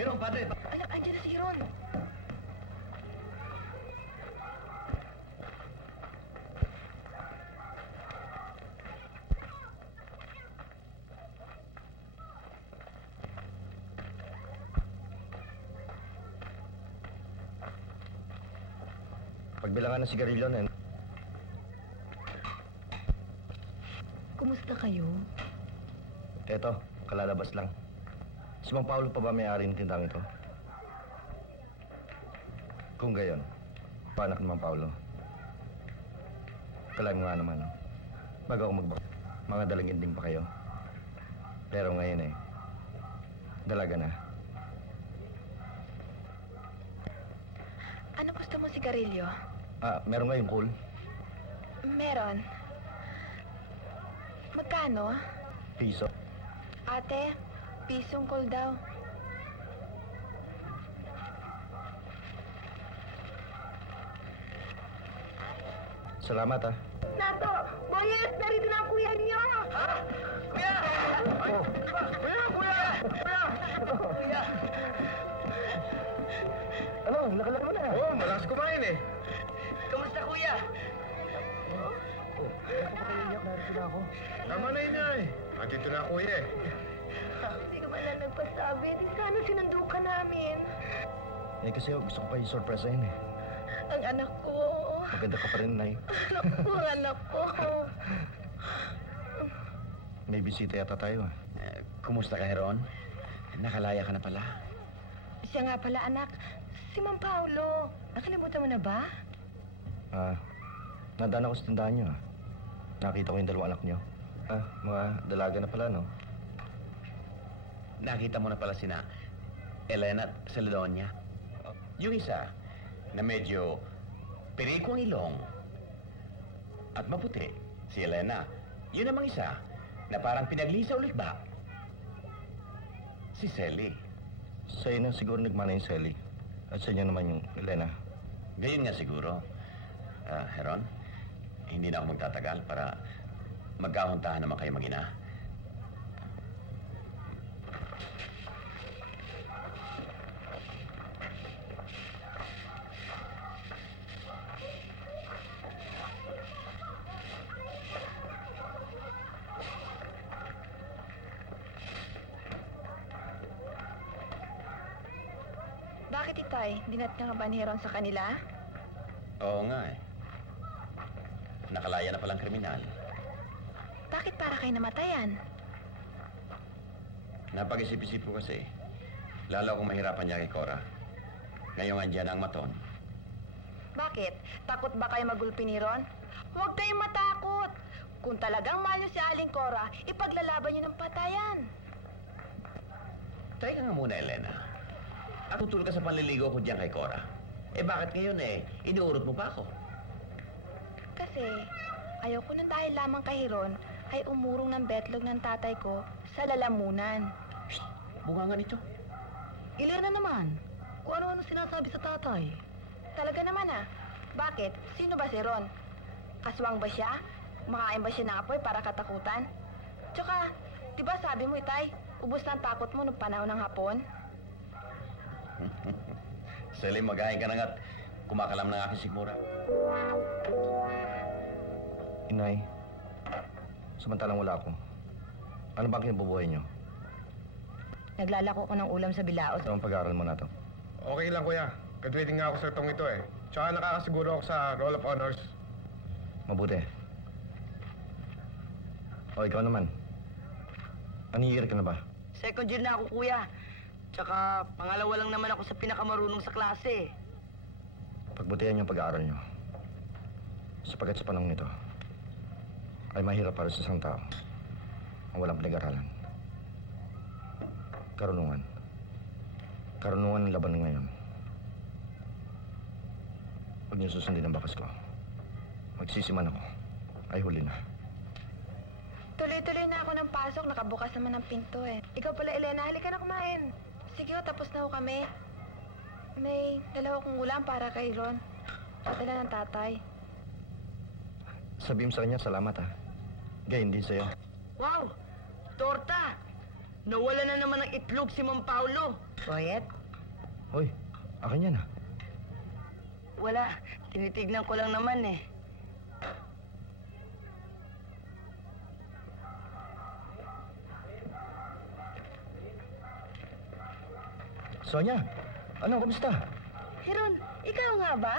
Hiron, padre! Anak, andyan na si Hiron. Pagbilangan ng sigarilyo na. Kumusta kayo? Eto, kalalabas lang. Si Mang Paulo pa ba may-ari ng tindang ito? Kung gayon, panak ni Mang Paulo. Kalay mo nga naman, no? Bago ako magbak, mga dalanginding pa kayo. Pero ngayon dalaga na. Ano gusto mo sigarilyo? Meron nga yung cool. Meron. Magkano? Piso. Ate, pisong cool daw. Salamat, ha? Nato! Boyes! Narito na ang kuya niyo! Ha? Kuya! Oh. Kuya! Kuya! Kuya! Kuya! Ano? Laki-laki mo na. Oo, malakas kumain eh. Kamusta kuya? Oh, ako pa kayo iyak. Narito na ako. Tama na yun eh. Andito na ako eh. Hindi ka man lang nagpasabi. Di sana sinundo ka namin. Eh kasi gusto ko pa i-surprisein eh. Ang anak ko. Maganda ka pa rin, Nay. Anak ko. May bisita yata tayo ah. Kumusta ka, Heron? Nakalaya ka na pala. Siya nga pala, anak. Si Mang Paulo. Nakalimutan mo na ba? Nandaan ako sa tindahan niyo ah. Nakita ko yung dalawang anak niyo. Mga dalaga na pala, no? Nakita mo na pala sina Elena at Celedonia. Yung isa, na medyo periko ang ilong at maputi, si Elena. Yun namang isa, na parang pinaglisa ulit ba? Si Selly. Sa'yo na siguro nagmana yung Selly. At sa inyo naman yung Elena. Gayon nga siguro. Heron, hindi na ako magtatagal para magkahuntahan naman kayo mag-ina. Bakit, Itay? Dinat ka ba ni Heron sa kanila? Oo nga eh. Nakalaya na palang kriminal. Bakit para kayo namatayan? Napag-isip-isip ko kasi, lalo akong mahirapan niya kay Cora. Ngayong andyan ang maton. Bakit? Takot ba kayo magulpi ni Ron? Huwag kayong matakot. Kung talagang mahal niyo si Aling Cora, ipaglalaban niyo ng patayan. Teka nga muna, Elena. At tutulog ka sa panliligo ko diyan kay Cora. Bakit ngayon inuurot mo pa ako? Kasi, ayaw ko nang dahil lamang kay Ron ay umurong ng betlog ng tatay ko sa lalamunan. Shh! Bunga nga nito. Elena naman, kung ano-ano sinasabi sa tatay. Talaga naman Bakit? Sino ba si Ron? Aswang ba siya? Makain ba siya ng apoy para katakutan? Tsaka, di ba sabi mo, Itay, ubos na ang takot mo nung panahon ng hapon? Selly, magahin ka na nga't kumakalam ng aking sigmura. Inay, samantalang wala ako. Ano ba ang kinabubuhay niyo? Naglalako ko ng ulam sa Bilaos. Ano ang pag-aaral mo na to? Okay lang, kuya. Graduating nga ako sa itong ito eh. Tsaka nakakasiguro ako sa Roll of Honors. Mabuti. O, ikaw naman. Anong year ka na ba? Second year na ako, kuya. Tsaka pangalawa lang naman ako sa pinakamarunong sa klase. Pagbutihan niyo ang pag-aaral niyo. Sapagkat sa panahon nito, ay mahirap para sa isang tao ang walang pinag-aralan. Karunungan. Karunungan ang laban ngayon. Huwag niyo susundin ang bakas ko. Magsisiman ako. Ay huli na. Tuloy-tuloy na ako ng pasok. Nakabukas naman ang pinto eh. Ikaw pala, Elena. Halika na kumain. Sige, tapos na ho kami. May dalawa kong ulam para kay Ron. Padala ng tatay. Sabihin sa kanya, salamat ha. Gayon din sa'yo. Wow! Torta! Nawala na naman ng itlog si Mang Paulo. Boyet? Hoy, akin yan ah. Wala. Tinitignan ko lang naman eh. Sonia, ano, kamusta? Hiron, ikaw nga ba?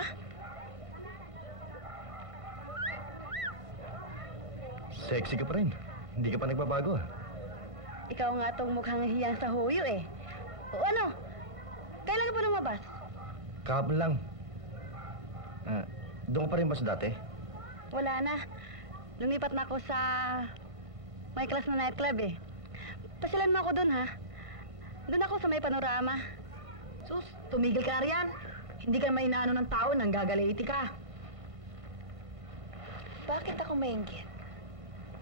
Sexy ka pa rin. Hindi ka pa nagbabago ah. Ikaw nga tong mukhang hiyang sa huyo eh. O ano? Kailan ka pa lumabas? Kahapon lang. Doon ka pa rin ba sa dati? Wala na. Lumipat na ako sa may class na nightclub eh. Pasilan mo ako doon ha. Doon ako sa may panorama. Sus, tumigil ka na riyan. Hindi ka naman inaano ng tao nang gagalaiti ka. Bakit ako mainggit?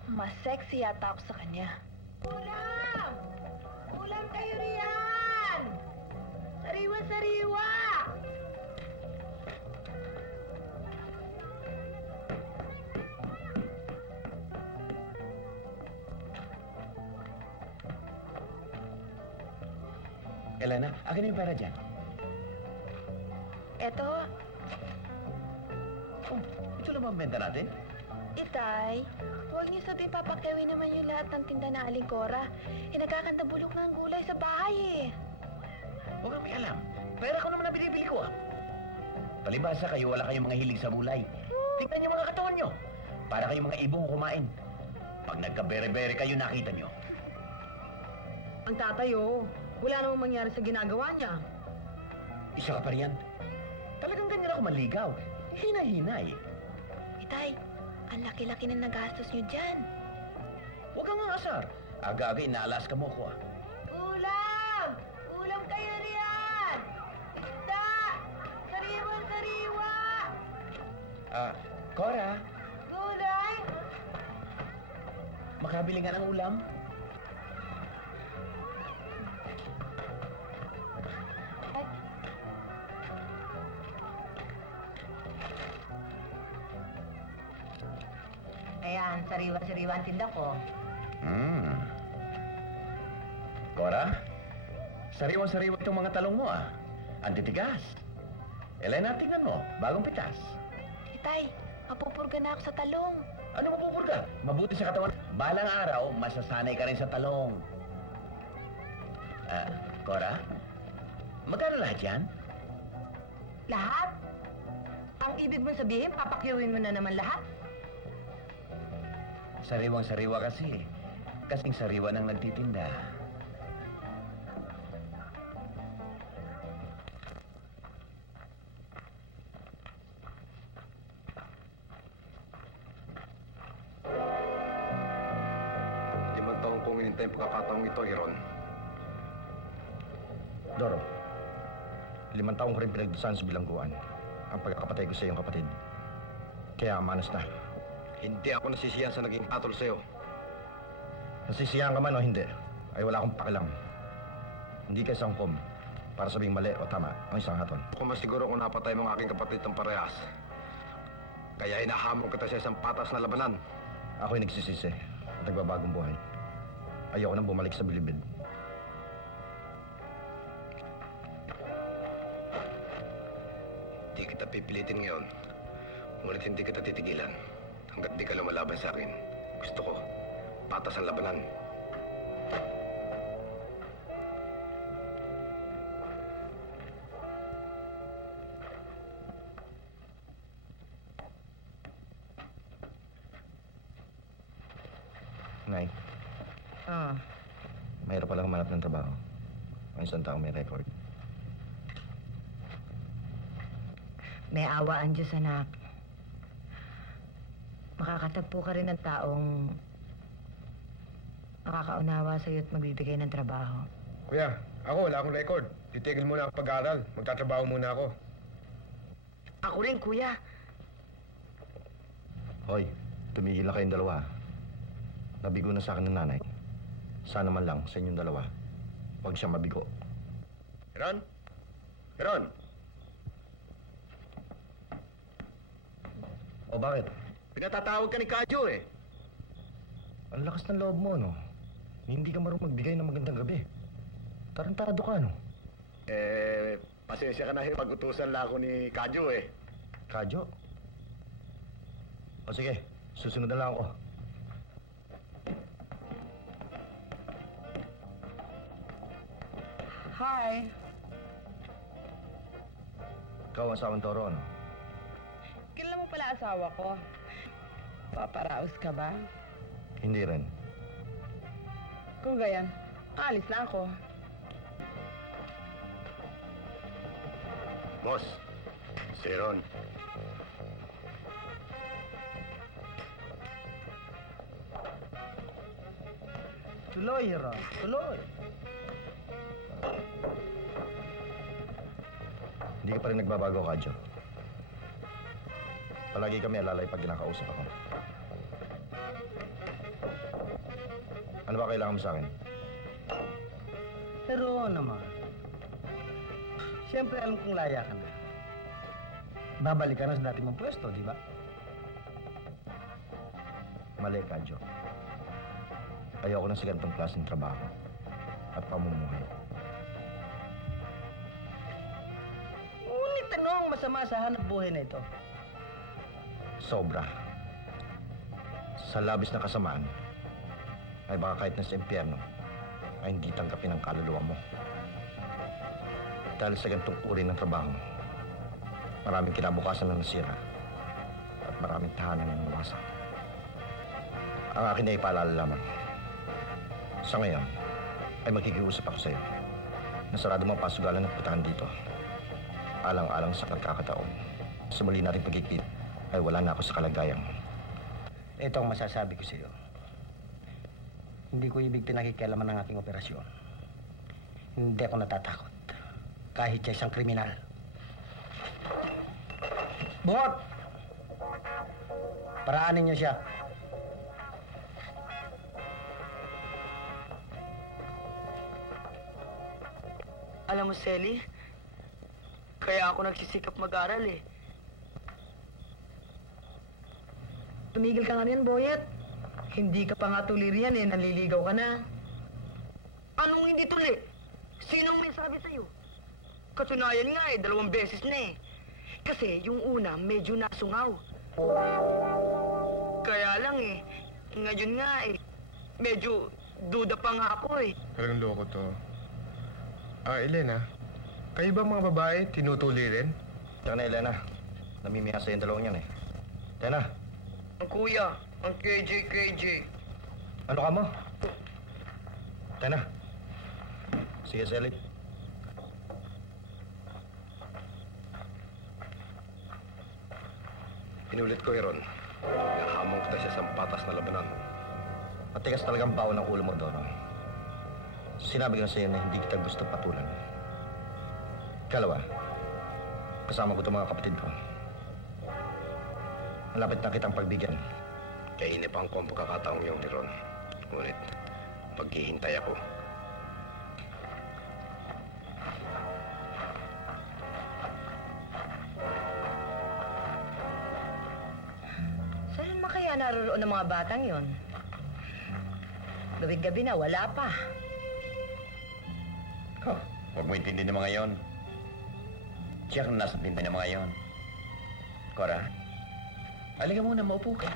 Mas sexy yata ako sa kanya. Ulam! Ulam kayo riyan! Sariwa-sariwa! Elena, akin na yung pera dyan. Eto, Oh, ito lang ba ang benta natin? Itay, huwag niyo sabihin papakawin naman yung lahat ng tinda na alingkora. Nagkakanda bulok na ang gulay sa bahay eh. Huwag kang may alam. Pera ko naman na binibili ko ah. Palibasa kayo, wala kayong mga hilig sa gulay. Tignan niyo mga katawan niyo. Para kayong mga ibong kumain. Pag nagkabere-bere kayo, nakita niyo. Ang tatay oh, wala namang mangyari sa ginagawa niya. Isa ka pa riyan. Talagang ganyan ako maligaw. Hina-hina eh. Itay, ang laki-laki na nagastos niyo dyan. Huwag kang asar. Aga-aga inaalas ka mo ko ah. Ulam! Ulam kayo riyan! Isda! Sariwa-sariwa! Cora, Gulay! makabili nga ng ulam? Ayan, sariwa-sariwa ang tinda ko. Cora, sariwa-sariwa itong mga talong mo ah. Ang titigas. Elena, tingnan mo. Bagong pitas. Itay, mapupurga na ako sa talong. Ano mapupurga? Mabuti sa katawan. Balang araw, masasanay ka rin sa talong. Cora, magkano lahat yan? Lahat? Ang ibig mo sabihin, papakyawin mo na naman lahat? Sariwang-sariwa kasi. Kasing sariwa ng nagtitinda. Limang taong kong inintay ang pagkakataong ito, Iron. Doro, 5 taong ko rin pinagdusahan sa bilangguan. Ang pagkakapatay ko sa iyong kapatid. Kaya manas na. Hindi ako nasisiyan sa naging patol sa'yo. Nasisiyahan ka man o hindi, ay wala akong pakialam. Hindi ka isang kom para sabing mali o tama ang isang haton. Ako mas siguro kung napatay mo ang aking kapatid ng parehas. Kaya hinahamon kita sa isang patas na labanan. Ako'y nagsisisi at nagbabagong buhay. Ayoko nang bumalik sa bilibid. Di kita pipilitin ngayon. Ngunit hindi kita titigilan. Hanggat di ka lumalaban sa akin. Gusto ko, patas ang labanan. Nay, mahirap palang humanap ng trabaho. Ang isang taong may record. May awa ang Diyos, anak. Makakatagpo ka rin ng taong makakaunawa sa'yo at magbibigay ng trabaho. Kuya, ako wala akong record. Titigil muna ang pag-aaral. Magtatrabaho muna ako. Ako rin, kuya. Hoy, tumigil na kayong dalawa. Nabigo na sa akin ng nanay. Sana man lang sa inyong dalawa. Huwag siya mabigo. Iron? Iron? O bakit? Pinatatawag ka ni Kadyo eh. Ang lakas ng loob mo, no? Hindi ka marunong magbigay ng magandang gabi. Tarantado ka, no? Pasensya ka na pag-utusan lang ako ni Kadyo eh. Kadyo? O sige, susunod na lang ako. Hi. Ikaw ang asawang Toro, ano? Kilala mo pala asawa ko. Paparaos ka ba? Hindi rin. Kung gayan, alis na ako. Boss, si Ron. Tuloy, Ron. Tuloy. Hindi ka pa rin nagbabago, Kadyo. Palagi kami alalay pag kinakausap ako. Ano ba kailangan mo sa akin? Pero naman, siyempre alam kong laya ka na. Babalik ka na sa dati mong pwesto, di ba? Mali, Kadyo. Ayoko na sa ganitong klaseng trabaho at pamumuhay. Ngunit tanong masama sa hanap buhay na ito. Sobra. Sa labis na kasamaan, ay baka kahit na sa impyerno, ay hindi tanggapin ang kaluluwa mo. Dahil sa ganitong uri ng trabaho, maraming kinabukasan na nasira at maraming tahanan na nawasak. Ang akin ay paalala lamang. Sa ngayon, ay magkikiusap ako sa iyo na sarado mo ang pasugalan at putahan dito. Alang-alang sa pagkakataon, sa muli natin pagkikita, ay wala na ako sa kalagayan. Ito ang masasabi ko sa iyo. Hindi ko ibig pinakikialaman ng aking operasyon. Hindi ako natatakot. Kahit siya isang kriminal. Buhot! Paraanin niyo siya. Alam mo, Selly, kaya ako nagsisikap mag-aral eh. Tumigil ka nga riyan, Boyet. Hindi ka pa nga tuli riyan eh, naliligaw ka na. Anong hindi tuli? Sinong may sabi sa'yo? Katunayan nga eh, 2 beses na eh. Kasi yung una, medyo nasungaw. Kaya lang eh, ngayon nga eh, medyo duda pa nga ako eh. Talagang loko to. Elena, kayo ba mga babae tinutuli rin? Tsaka na, Elena, namimiyasa yung dalawang yan eh. Elena, Ang kuya, ang KJ. ano ka mo? Elena, sige, Selly. Pinulit ko, Ron. Nahamon kita sa patas na labanan. Matigas talagang baon ng ulo mo, Doro. Sinabi ko na sa'yo na hindi kita gusto patulan. Ikalawa, kasama ko itong mga kapatid ko. Malapit na kitang pagbigyan. Kainip ang kong pagkakataong yung ni Ron. Ngunit, paghihintay ako. Saan kaya naroon ng mga batang yon? Gabing-gabi na, wala pa. Huwag mo intindi ng mga yon. Siya kang nasa tinda ng mga yon. Cora, halika muna, maupo ka.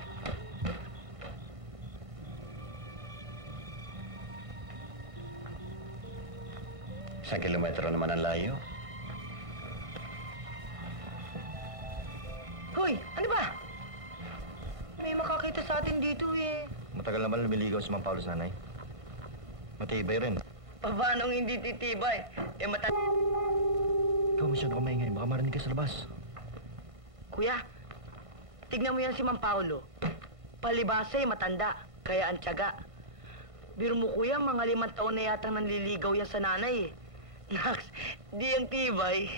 Isang kilometro naman ang layo. Hoy, ano ba? May makakita sa atin dito eh. Matagal naman lumiligaw si Mang Paulo sa nanay. Matibay rin. Paano hindi titibay? Eh Ikaw masyado ka maingay. Baka marinig ka sa labas. Kuya, tignan mo yan si Mang Paulo. Palibasa matanda, kaya ang tiyaga. Biro mo kuya, mga 5 taon na yatang nanliligaw yan sa nanay eh. Nax, di ang tibay.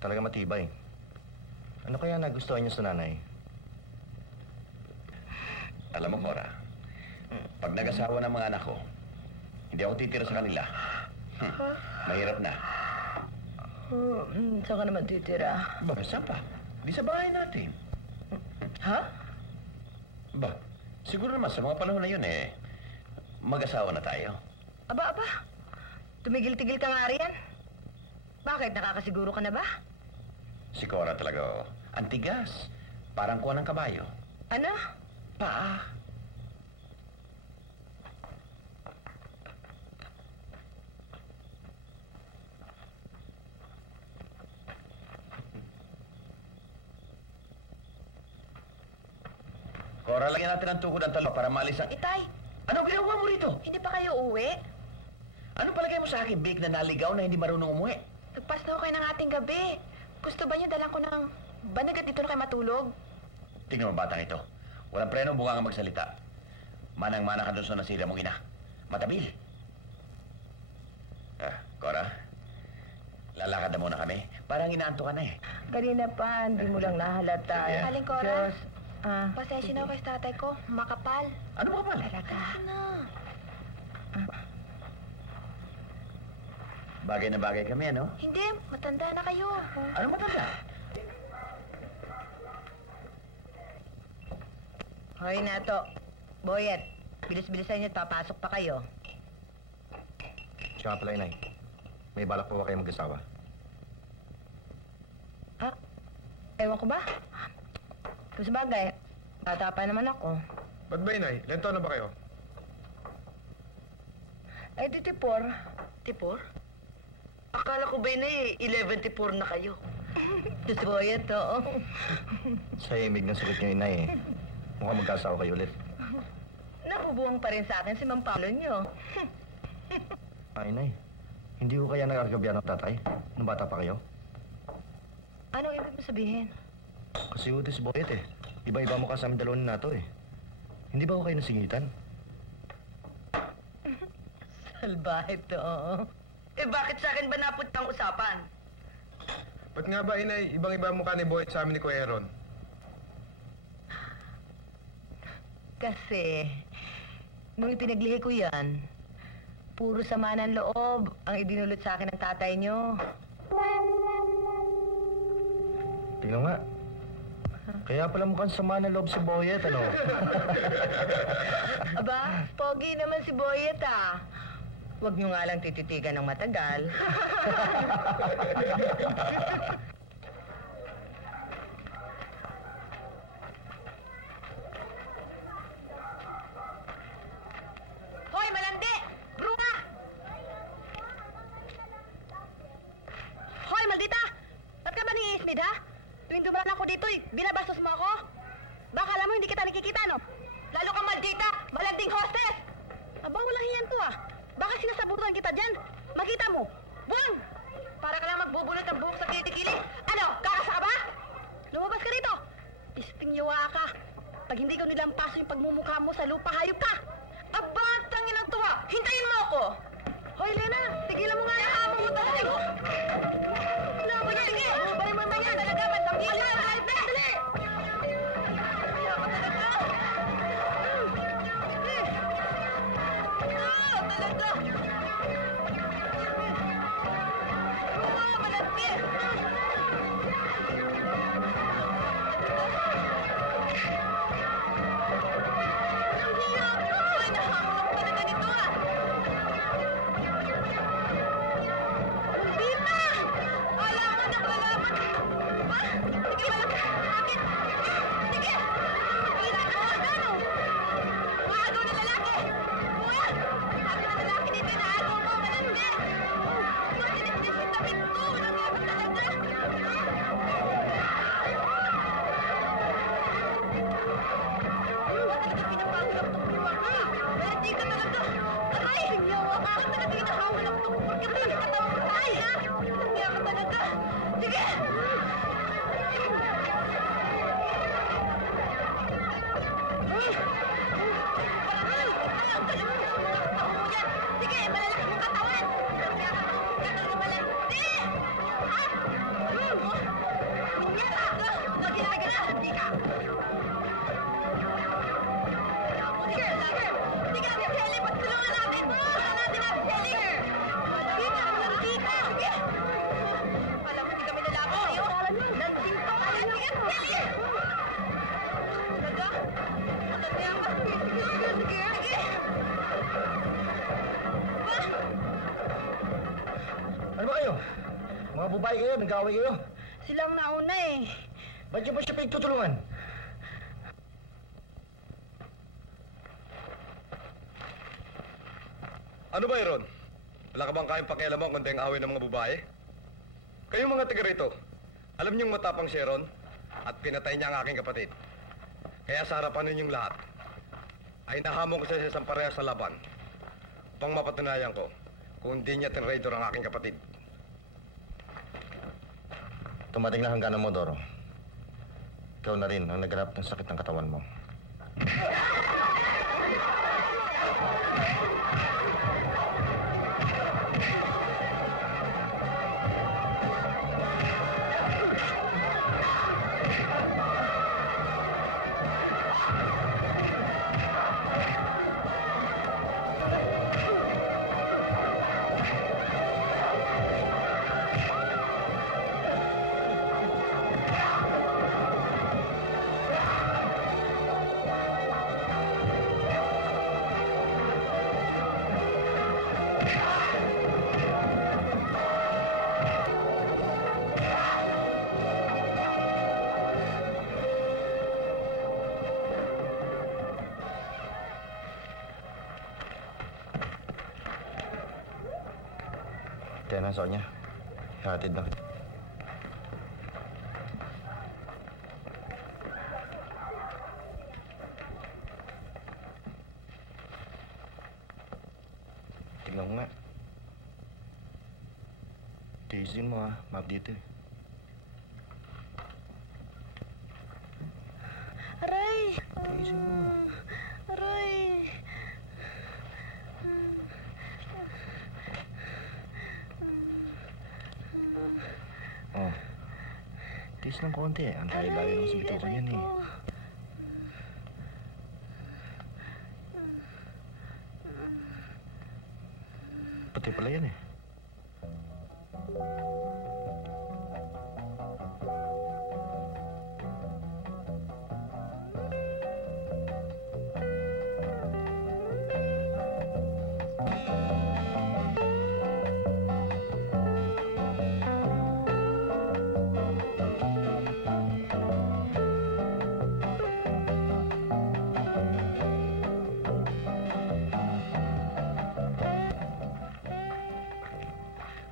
Talaga matibay. Ano kaya nagustuhan niya sa nanay? Alam mo, Cora, pag nag-asawa ng mga anak ko, hindi ako titira sa kanila. Mahirap na. Saan ka naman titira? Ba, saan pa? Di sa bahay natin. Ha? Ba, siguro naman sa mga panahon na yun eh, mag-asawa na tayo. Aba, aba. Tumigil-tigil ka nga riyan. Bakit? Nakakasiguro ka na ba? Si Cora talaga, oh. Ang tigas. Parang kuha ng kabayo. Ano? Paa. Cora, lagyan natin ang tukod ng talo para maalis ang... Itay, Ano ginawa mo rito? hindi pa kayo uwi? Ano palagay mo sa akin, Big, na naligaw na hindi marunong umuwi? Nagpas na ho kayo ng ating gabi. Gusto ba niyo dalang ko ng banagat dito na kayo matulog? Tingnan mo batang ito. Walang preno, bunga nga magsalita. Manang-mana ka doon sa nasira mong ina. Matabil. Cora, lalakad na muna kami. Parang inaanto ka na eh. Kanina pa, hindi mo lang nahalata. Sige. Aling Cora, Diyos. pasensya na ho kay tatay ko. Makapal. Ano ba pala? Pasensya na. Bagay na bagay kami, ano? Hindi, matanda na kayo. Ano matanda? Hoy, Nato. Boyet, bilis-bilisan niyo, papasok pa kayo. Siya nga pala, Inay. May balak pa ba kayo mag-asawa? Ah, ewan ko ba? Kung sabagay, bata pa naman ako. Ba't ba, Inay? Ilan taon na ba kayo? Ay, di tipor. Tipor? Akala ko ba yun 11-4 na kayo. Boyet, oo. Sa imig ng sagot niyo, Inay, eh. Mukhang magkasawa kayo ulit. Nabubuwang pa rin sa akin si Mang Paulo niyo. Inay. Hindi ko kaya nag-argabyan ng tatay nung bata pa kayo? Anong ibig mo sabihin? Kasi utis boyet eh. Iba-iba mo kasama dalawang na to eh. Hindi ba ko kayo nasingitan? Salbahe to, oo. Eh, bakit sa akin ba napuntang usapan? Ba't nga ba, Inay, ibang-iba mukha ni Boyet sa amin ni Kuya Aaron? Kasi, nung ipinaglihi ko yan, puro sama ng loob ang idinulot sa akin ng tatay niyo. Tingnan nga. Kaya pala mukhang sama ng loob si Boyet, ano? Aba, pogi naman si Boyet, ah. Huwag niyo nga lang tititigan ng matagal. Hoy, malandi! Bruma! Hoy, maldita! Ba't ka ba ni-ismid, ha? Tuwing dumaan ako dito, binabastos mo ako? Baka alam mo, hindi kita nakikita, no? Lalo kang maldita! Malanding hostess! Aba, walang hiyan to, ah. Baka sinasabutan kita dyan. Makita mo. Buwang! Para ka lang magbubulot ang buhok sa kilikili. Ano, kakasa ka ba? Lumabas ka rito. Istingyawa ka. Pag hindi ko nilampaso yung pagmumukha mo sa lupa, hayop ka! Aba, tangin ang tuwa! Hintayin mo ako! Hoy, Lena! Tigilan mo nga yung hamon mo tayo! Ano ba yan? Sige! Balik mo naman yan! Talaga, matangin na! Hayop na! Dali! Kaya ka talaga! Talaga! Malapit! Talaga? Ano ba kayo? Mga babae kayo, nag-away kayo. Silang nauna eh. Ba't niyo ba siya pinagtutulungan? Ano ba, Aaron? Wala ka bang kayang pakialaman kundi ang away ng mga babae? Kayong mga taga rito, alam niyong matapang si Aaron at pinatay niya ang aking kapatid. Kaya sa harapan ninyong lahat, ay nahamon ko sa isang parehas sa laban upang mapatunayan ko kung hindi niya tinraidor ang aking kapatid. Tumating na hangganan mo, Doro. Ikaw na rin ang nagharap ng sakit ng katawan mo. Tena, Sonia. Hatid na. Tingnan mo nga. Tiisin mo ha. Map dito eh. Aray! Tiisin mo. Aray! Oh. Tiis ng konti eh. Ang layo-layo ng sibitukan yan eh. Pati pala yan eh.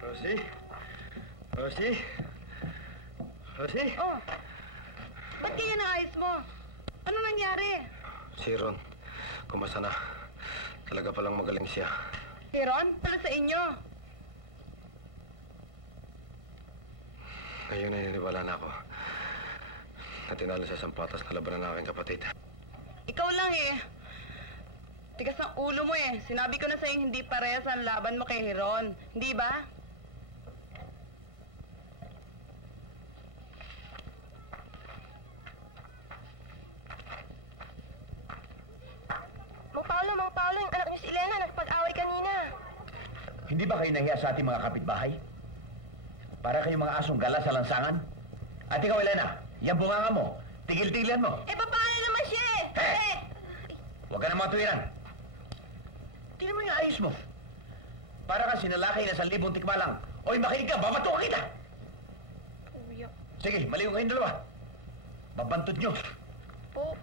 Rosie? Rosie? Rosie? Oh, ba't ganyan ang ayos mo? Ano nangyari? Si Ron, kumasa na. Talaga palang magaling siya. Si Ron, pala sa inyo. Ngayon naniniwala na ako na tinalo sa sampatas na labanan ng aking kapatid. Ikaw lang eh. Tigas ng ulo mo eh. Sinabi ko na sa'yo hindi parehas ang laban mo kay Ron. Hindi ba? Mang Paolo, yung anak niyo si Elena, nagpag-away kanina. Hindi ba kayo nahiya sa ating mga kapitbahay? Para kayong mga asong gala sa lansangan? At ikaw, Elena, yung bunganga mo, tigil-tigilan mo. Eh, paano naman siya eh? Hey! Huwag ka na matuwiran. Tingnan mo yung ayos mo. Para ka sinalakay na 1,000 tikbalang. Oy, makinig ka, babatukan kita. Kuya. Sige, maliw kayong dalawa. Babantod nyo. Po.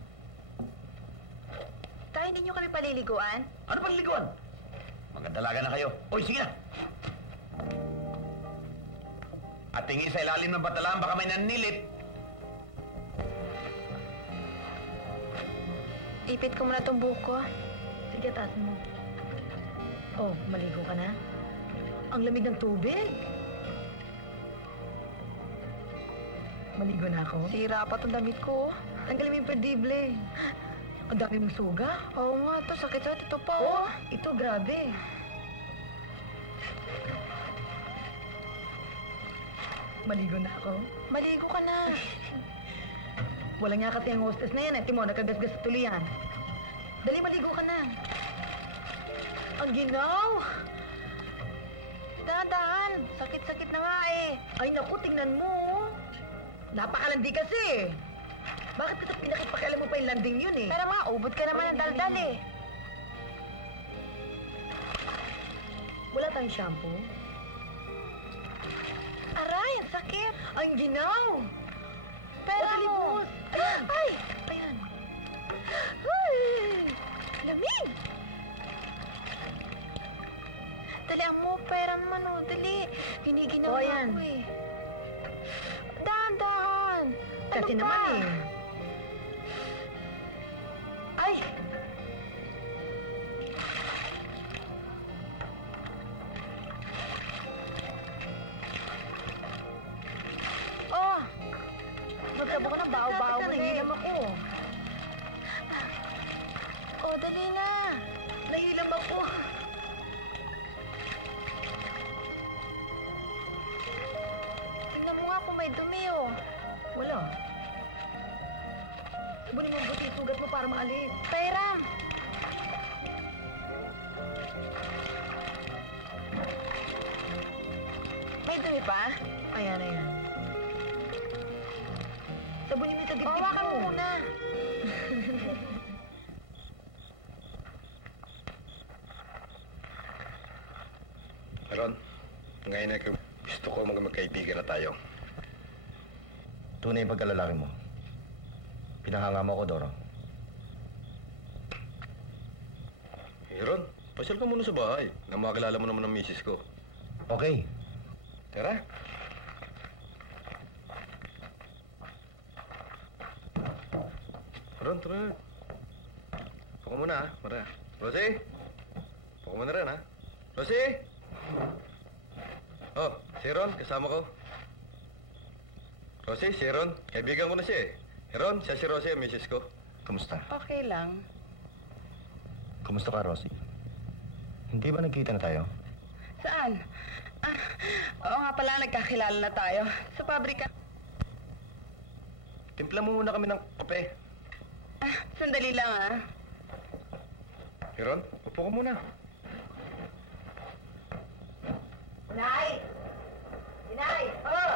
Tayo, hindi niyo kami paliliguan? Ano pang liguan? Magandalaga na kayo. Oy, sige na. At tingin sa ilalim ng batalaan, baka may nanilip. Ipit ko muna tong buko. Sige, taas mo. Oh, maligo ka na? Ang lamig ng tubig. Maligo na ako? Sira pa tong damit ko. Tanggalin mo yung perdible. Ang dami mong suga. Oo nga, to sakit-sakit ito pa. Oh, ito grabe. Maligo na ako. Maligo ka na. Wala nga kasi ang hostess na yan. Timo, nakagasgas sa tulian. Dali, maligo ka na. Ang ginaw! Dahan-dahan. Sakit-sakit na nga eh. Ay, naku, tingnan mo. Napakalandi kasi. Bakit kita pinakipakialam mo pa yung landing yun eh? Pero nga, ubod ka naman ng daldal eh. Wala tayong shampoo. Aray, ang sakit. Ang ginaw! Pera O, mo. talipos. Ayan. Ay! Ayan. Ay! Lamig! Dali mo, pera naman oh. Dali. Giniginaw O, ayan. ako eh. Dahan-dahan. Kasi Ano naman ba? eh. Ay! Oh! Magkabo ko ng bao-bao mo Nahilam ako. Oh, dali na. Nahilam ako. Tingnan mo nga kung may dumi oh. Wala. Sabunin mo ang buti, sugat mo para maalis. Pairam! May dumi pa? Ayan, ayan. Sabunin mo sa dibdib Hawakan mo mo. muna. Ron, ngayon ay gusto ko magkaibigan na tayo. Tunay yung pagkalalaki mo. Pinahanga mo ako, Doro. Ron, pasyal ka muna sa bahay. Nang makakilala mo naman ang misis ko. Okay. Tara. Ron, tara. Puka muna, ha? Mara. Rosie? Puka muna rin, ha? Rosie? Oh, si Ron, kasama ko. Rosie, si Ron. Kaibigan ko na siya, eh. Ron, siya si Rosie, ang misis ko. Kamusta? Okay lang. Kamusta ka, Rosie? Hindi ba nagkita na tayo? Saan? Ah, oo nga pala, nagkakilala na tayo. Sa pabrika. Timpla mo muna kami ng kape. Ah, sandali lang ah. Ron, upo ka muna. Inay! Inay! Oh!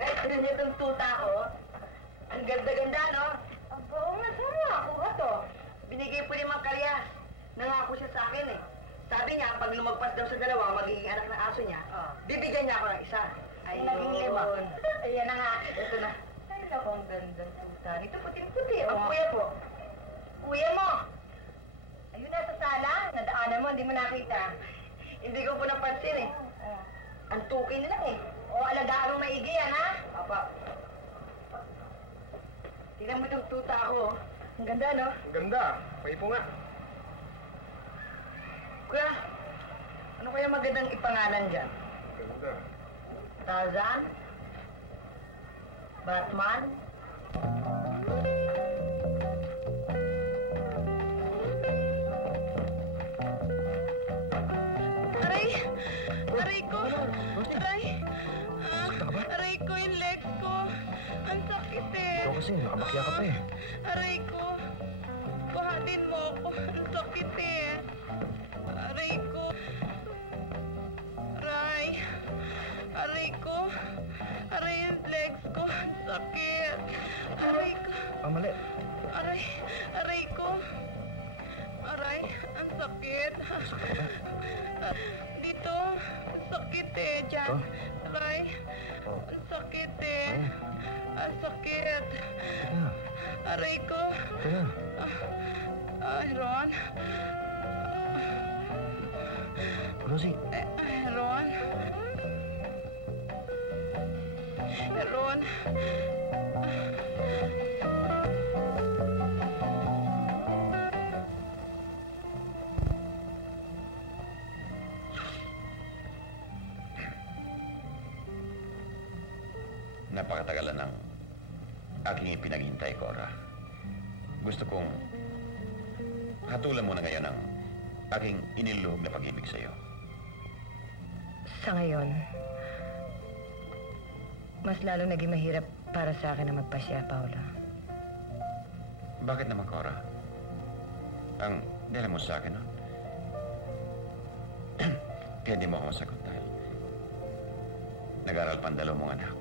Guys, tinan niyo itong tuta ko. Ang ganda-ganda, no? Aba, oo nga, saan mo nakuha to? Binigay po ni Mang Kalyas. Nangako siya sa akin eh. Sabi niya, pag lumagpas daw sa dalawa, magiging anak ng aso niya, bibigyan niya ako ng isa. Ay, naging lima. Ayan na nga. Ito na. Ay, naku, ang gandang tuta. Ito puting-puti. Ang kuya po. Kuya mo! Ayun na sa sala. Nadaanan mo, hindi mo nakita. Hindi ko po napansin eh. Ang tuki nila eh. O, alagaan mo maigi yan, ha? Papa. Tingnan mo itong tuta ko. Ang ganda, no? Ang ganda. Paipo nga. Kuya, ano kaya magandang ipangalan dyan? Ganda. Tarzan? Batman? Aray! Aray ko! Aray! Aray ko yung legs ko. Ang sakit eh. Ikaw kasi, nakabakya ka pa eh. Aray ko. Buhatin mo ako. Ang sakit eh. Aray ko. Aray. Aray ko. Aray yung legs ko. Ang sakit. Aray ko. Mali. Aray. Aray ko. Aray. Ang sakit. Dito. Ang sakit eh. Diyan. Ito? Aray. Oh. Ang sakit eh. Ay. Ang sakit. Teka. Aray ko. Teka. Ay, Ron. Rosie, Ay, Ron. Ron. Napakatagal na ng aking ipinaghintay, Cora. Gusto kong hatulan mo na ngayon ang aking iniluhog na pag-ibig sa'yo. Sa ngayon, mas lalong naging mahirap para sa akin na magpasya, Paula. Bakit naman, Cora? Ang dala mo sa akin, no? Kaya di mo ako masagot dahil nag-aral pa ang dalawa mong anak.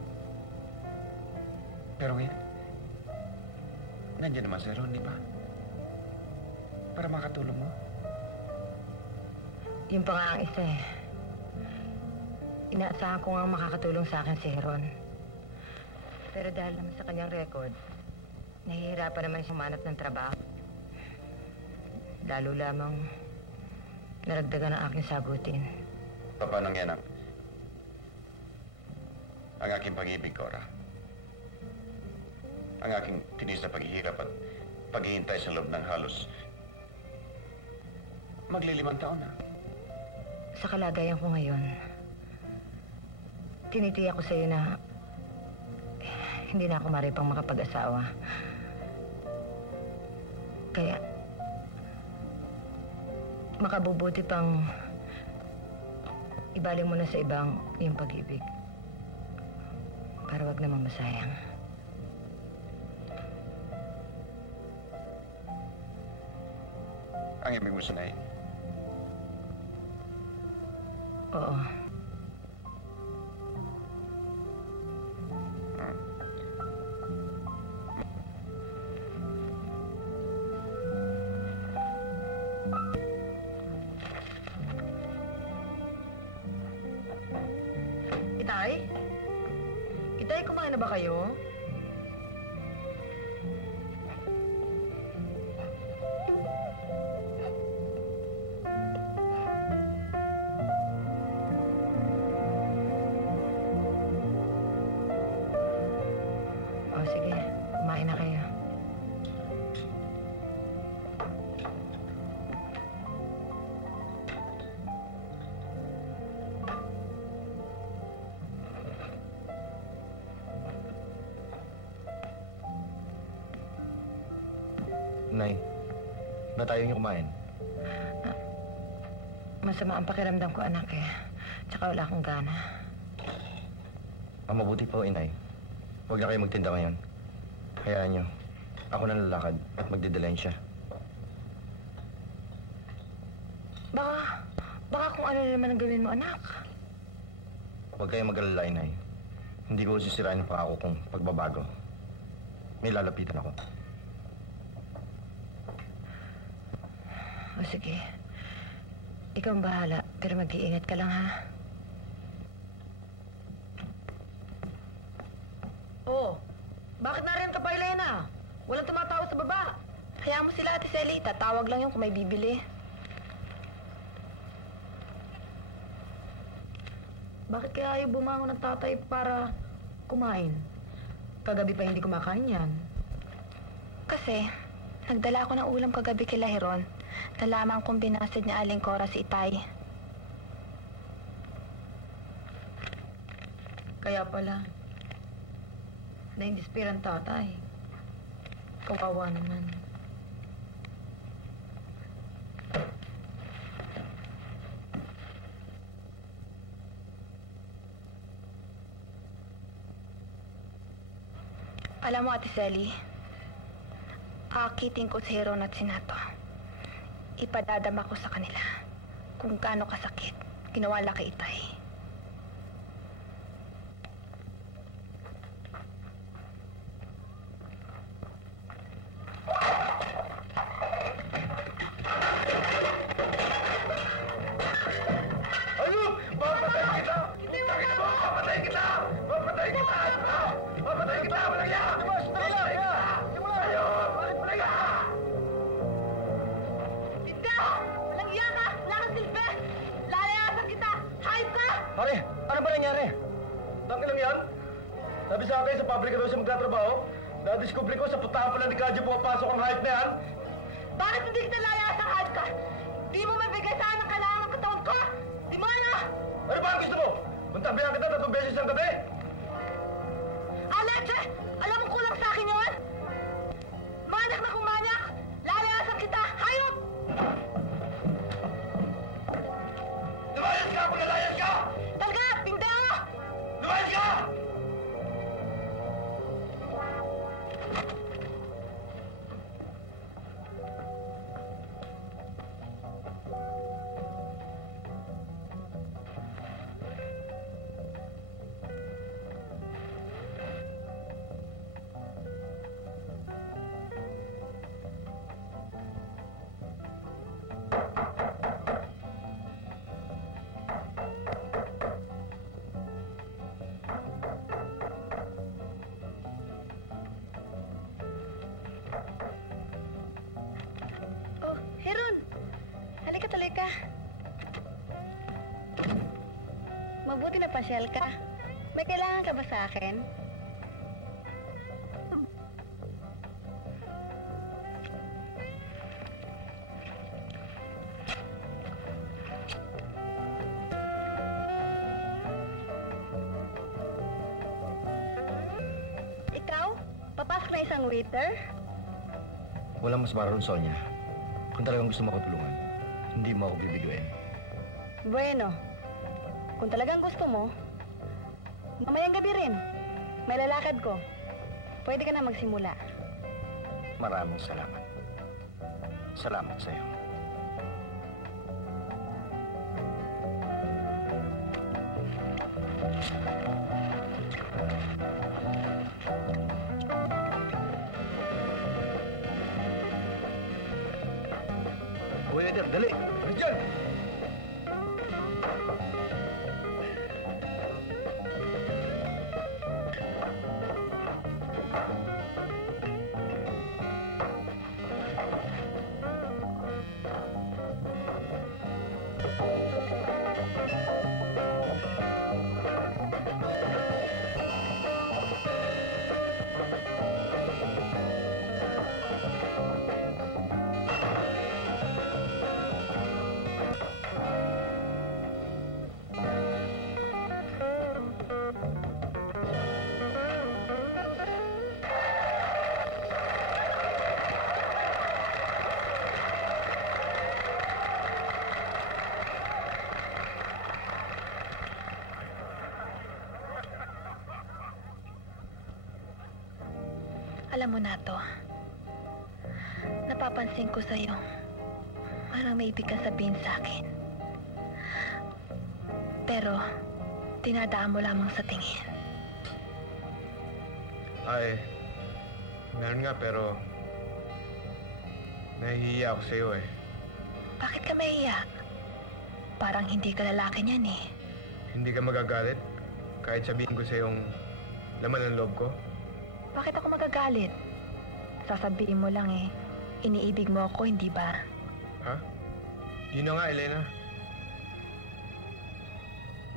Pero ngayon, nandiyan naman si Ron, di ba? Para makatulong mo. Yung pa nga ang isa eh. Inaasahan ko nga makakatulong sa akin si Heron. Pero dahil naman sa kanyang record, nahihirapan naman siyang manap ng trabaho. Lalo lamang naragdagan ang aking sagutin. Paano yan ang aking pag-ibig, Cora? Ang aking tinis na paghihirap at paghihintay sa loob ng halos maglilimang taon na. Sa kalagayan ko ngayon, tinitiyak ko sa iyo na hindi na ako maripang makapag-asawa. Kaya, makabubuti pang ibaling mo na sa ibang iyong pag-ibig. Para wag naman masayang. Ang ibig mo sinayin. Oo. Itay? Itay, kumain na ba kayo? O sige, kumain na kayo. Nay, na tayo niyo kumain. Masama ang pakiramdam ko, anak eh. Tsaka wala akong gana. Ang mabuti po, inay. Huwag na kayo magtinda ngayon. Hayaan niyo. Ako na lalakad at magdidilensya. Baka kung ano na naman ang gawin mo, anak. Huwag kayong mag-alala, inay. Hindi ko sisirain ang pangako kong pagbabago. May lalapitan ako. O sige. Ikaw ang bahala, pero mag-iingat ka lang, ha? Oh, bakit nariyan ka pa, Elena? Walang tumatawag sa baba. Hayaan mo sila, Ate Selly. Tatawag lang yung kung may bibili. Bakit kaya ayaw bumangon ng tatay para kumain? Kagabi pa hindi kumakain yan. Kasi, nagdala ako ng ulam kagabi kila Heron. Nalaman kong binasid ni Aling Cora si Itay. Kaya pala, naindispira ang tatay. Kawawa naman. Alam mo, Ate Selly, aakitin ko si Heron at si Nato. Ipadadama ko sa kanila kung gaano kasakit ginawa lang kay Itay. Ano? Papatay kita! Hindi mo na! Papatay kita! Papatay kita! Papatay kita! Walang yan! Papatay kita! Ayun! Walang yan! Tinda! Walang iya ka! Wala kang silbi! Lalayasan kita! Hayop ka! Pare, ano ba nangyari? Tangin lang yan? Sabi sa akin, sa pabrika daw siya magtatrabaho. Na-discover ko sa putahan pala ni Kadyo pumapasok ang hype na yan. Bakit hindi kita layasan, hayop ka? Di mo mabigay sa akin ang kailangan ng katawan ko! Di mo na! Ano ba ang gusto mo? Magtabihan kita 3 beses ang gabi? Aleche! Alam mo kulang sa akin yun? Manyak na kung manyak! Lalayasan kita! Hayop! Lumayas ka! Paglalayas ka! Talaga! Pingdeo! Lumayas ka! Mabuti na pasyal ka. May kailangan ka ba sa akin? Ikaw? Papasok na isang waiter? Walang mas maroon, Sonia. Kung talagang gusto mo ako tulungan, hindi mo ako bibiguin. Bueno. Kung talagang gusto mo, mamayang gabi rin. May lalakad ko. Pwede ka na magsimula. Maraming salamat. Salamat sa'yo. Uy, Eder, dali! Diyan! Alam mo na to. Napapansin ko sa'yo. Parang may ibig kang sabihin sa akin. Pero, tinadaan mo lamang sa tingin. Ay, meron nga pero nahihiya ako sa'yo eh. Bakit ka mahiya? Parang hindi ka lalaki niyan eh. Hindi ka magagalit kahit sabihin ko sa'yong laman ng loob ko? Bakit ako magagalit? Sasabihin mo lang eh. Iniibig mo ako, hindi ba? Ha? Yun na nga, Elena.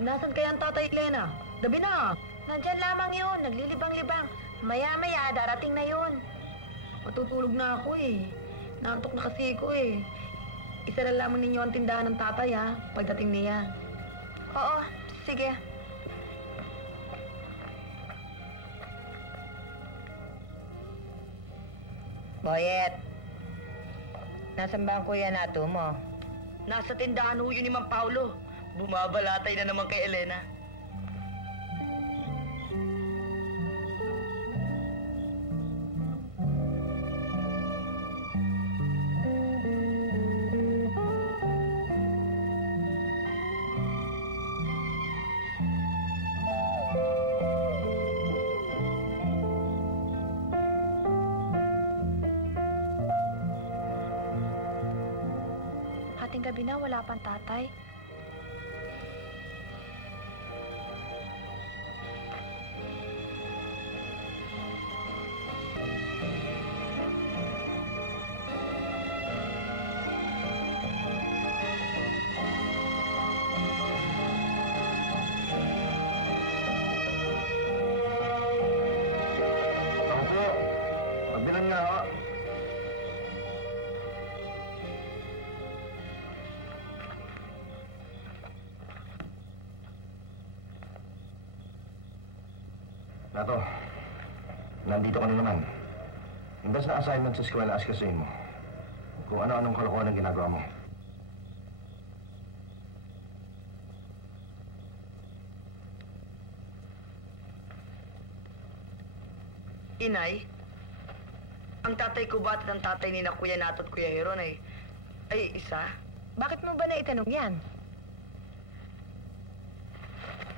Nasaan kaya ang tatay, Elena? Gabi na. Nandyan lamang yun, naglilibang-libang. Maya-maya, darating na yun. Matutulog na ako eh. Naantok na kasi ako eh. Isa na lamang ninyo ang tindahan ng tatay ha, pagdating niya. Oo, sige. Boyet, nasan ba ang kuya nato mo? Nasa tindahan ho yun ni Mang Paulo. Bumabalatay na naman kay Elena. Hating gabi na, wala pang tatay. Ako po. Magbilan nga ho. Nato, nandito ka na naman. Imbes na assignment sa eskwela, askasuin mo. Kung ano-anong kalokohan ang ginagawa mo. Inay, ang tatay ko ba at ang tatay ni na Kuya Nato at Kuya Heron ay isa? Bakit mo ba naitanong yan?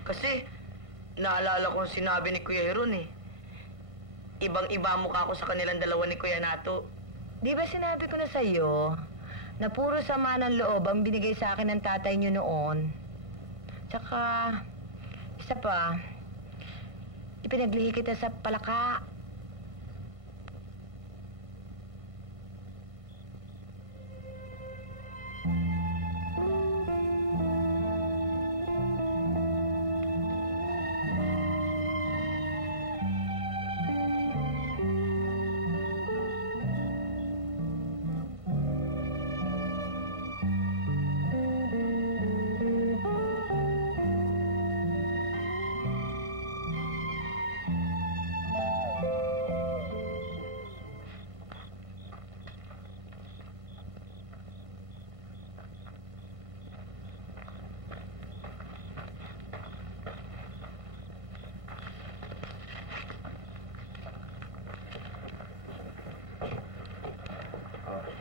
Kasi, naalala ko sinabi ni Kuya Heron eh. Ibang-iba ang mukha ko sa kanilang dalawa ni Kuya Nato. Di ba sinabi ko na sa'yo na puro sama ng loob ang binigay sa akin ng tatay niyo noon? Tsaka, isa pa, ipinaglihi kita sa palaka.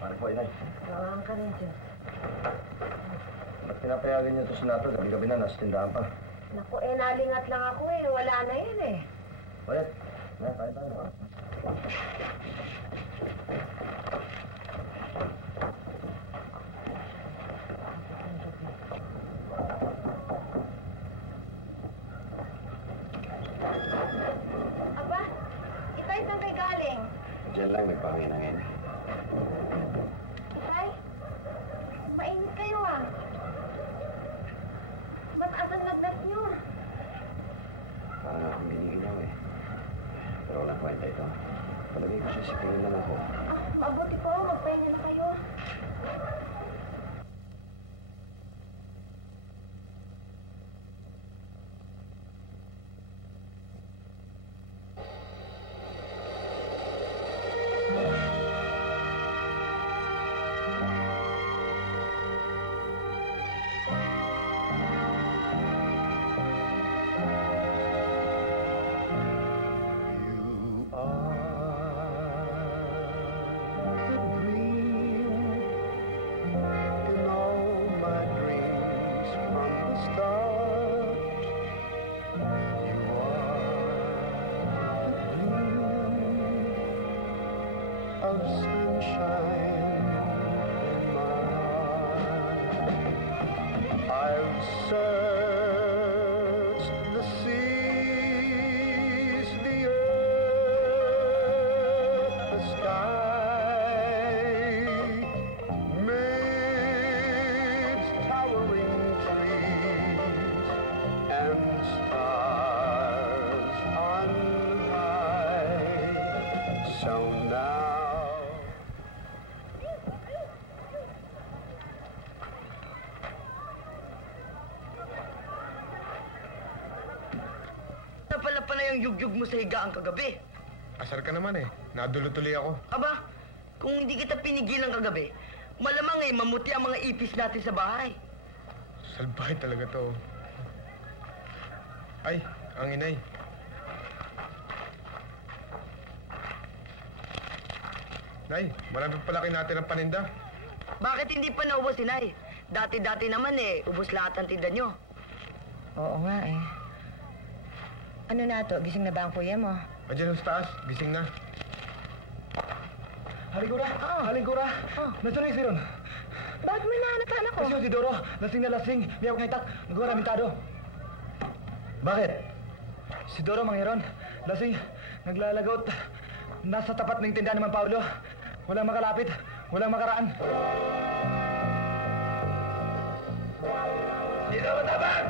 Pare po, inay. Gawahan ka rin, Diyos. Ba't pinapayagan niyo ito si Nato? Gabi-gabi na, nasa tindahan pa. Naku, nalingat lang ako eh. Wala na yun eh. Bayat. Kaya tayo. Aba, Itay, saan kayo galing? Diyan lang, nagpangin-angin. Itay, mainit kayo ah. Mataas ang lagnat niyo. Parang akong giniginaw eh. Pero walang kwenta ito. Palagay ko sisipilin lang ako. Mabuti po, magpahinga na kayo. You are the dream in all my dreams from the start. You are the gleam of sunshine in my heart. I've searched the seas, the earth, the sky, midst towering trees and stars on high. So now Napala pala yung yugyug mo sa higaan kagabi. Asar ka naman eh. Nadulo tuloy ako. Aba, kung hindi kita pinigilan kagabi, malamang eh mamuti ang mga ipis natin sa bahay. Salbahe talaga to. Ay, ang inay. Nay, marami pala natin ang paninda. Bakit hindi pa naubos si Nay? Dati-dati naman eh, ubos lahat ng tinda nyo. Oo nga eh. Ano na to? Gising na ba ang kuya mo? Andiyan sa taas, gising na. Haligura! Haligura! Nasaan na yung siron? Bakit mo hinahanap-hanap ko? Kasi yung si Doro, lasing na lasing, may awak itak, nagwaramentado. Bakit? Si Doro, Mangyaron, lasing, naglalagaut, nasa tapat ng tindahan naman, Paulo. Walang makalapit, walang makaraan. Sino mo taban?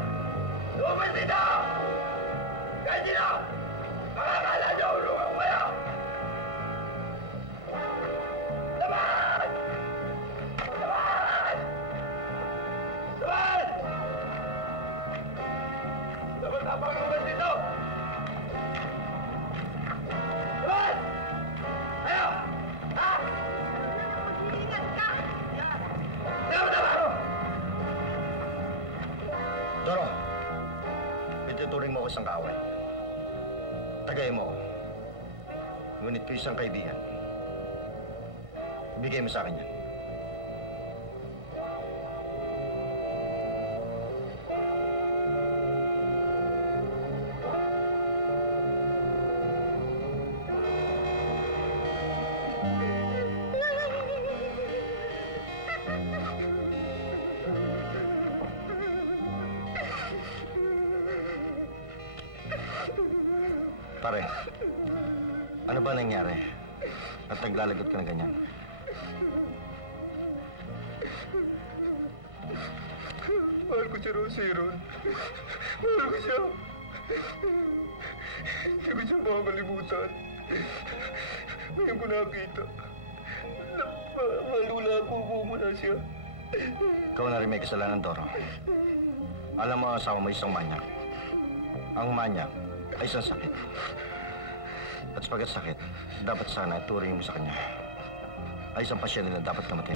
Lumabas dito! Kahit sino! Makakala niyo, ulungan ko kayo! Laban! Laban! Laban! Laban na pang lumabas dito! Laban! Ayaw! Ha? Ingat ka! Laban na ba? Doro, ituturing mo ko isang kaaway. Tagay mo ko. Ngunit ko isang kaibigan. Bigay mo sa akin yan. Pare, ano ba nangyari? At naglalagot ka na ganyan? Mahal ko si Ron. Mahal ko siya. Hindi ko siya makakalimutan. Ngayon ko nakita. Malula ko muna siya. Ikaw na rin may kasalanan, Doro. Alam mo ang asawa mo isang manyak. Ang manyak ay isang sakit. At sapagat sakit, dapat sana ituring mo sa kanya ay isang pasyente na dapat kamatin.